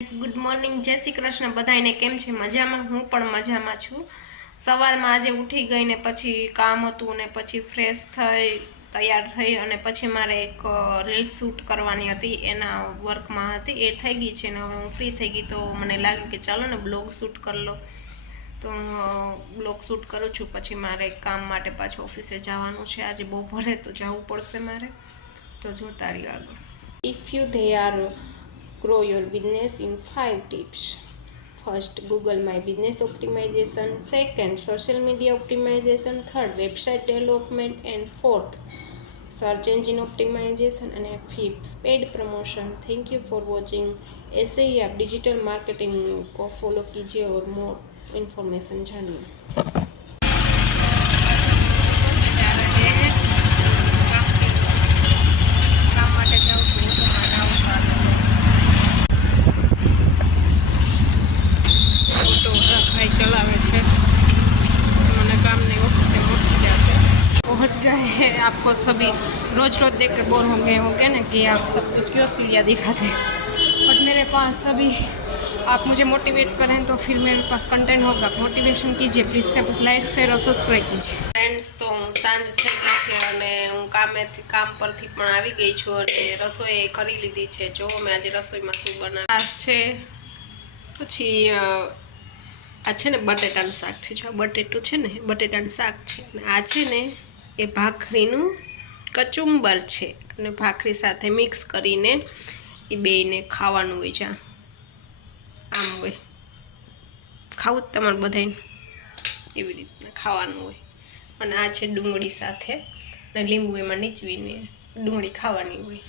Good morning, જય શ્રી કૃષ્ણ બધાને. કેમ છે? મજામાં? હું પણ મજામાં છું. સવારમાં આજે ઉઠી ગઈ ને પછી કામ હતું ને પછી ફ્રેશ થઈ તૈયાર થઈ અને પછી મારે એક રીલ શૂટ કરવાની હતી, એના વર્કમાં હતી. એ થઈ ગઈ છે ને હવે હું ફ્રી થઈ ગઈ તો મને લાગ્યું કે ચાલો ને બ્લોગ શૂટ કરી લો. તો બ્લોગ શૂટ કરું છું. પછી મારે કામ માટે પાછું ઓફિસે જવાનું છે આજે બપોરે, તો જવું પડશે મારે. તો જોતા રહ્યો આગળ. If you they are grow your business in 5 tips. First, Google My Business optimization. Second, social media optimization. Third, website development. And fourth, search engine optimization. And fifth, paid promotion. Thank you for watching. ऐसे ही आप digital marketing को follow कीजिए और more information जानिए. चलावे छे मैंने काम नहीं ऑफिस से पहुंच जाते पहुंच गए हैं. आपको सभी रोज रोज देख के बोर हो गए होंगे ना कि आप सब कुछ क्यों सीढ़ियाँ दिखाते हैं, बट मेरे पास सभी आप मुझे मोटिवेट करें तो फिर मेरे पास कंटेंट होगा. मोटिवेशन कीजिए प्लीज़ से लाइक शेयर और सब्सक्राइब कीजिए. फ्रेंड्स, तो હું સાંજ થઈ ગઈ છે અને હું કામ પરથી પણ આવી ગઈ છું અને રસોઈ કરી લીધી છે. જો મેં આજે રસોઈમાં શું બનાવ્યું છે, પછી આ છે ને બટેટાનું શાક છે. જો બટેટું છે ને બટેટાનું શાક છે અને આ છે ને એ ભાખરીનું કચુંબર છે અને ભાખરી સાથે મિક્સ કરીને એ બેયને ખાવાનું હોય છે. આમ હોય ખાવું જ તમારે બધાને એવી રીતના ખાવાનું હોય. અને આ છે ડુંગળી સાથે અને લીંબુ એમાં નીચવીને ડુંગળી ખાવાની હોય.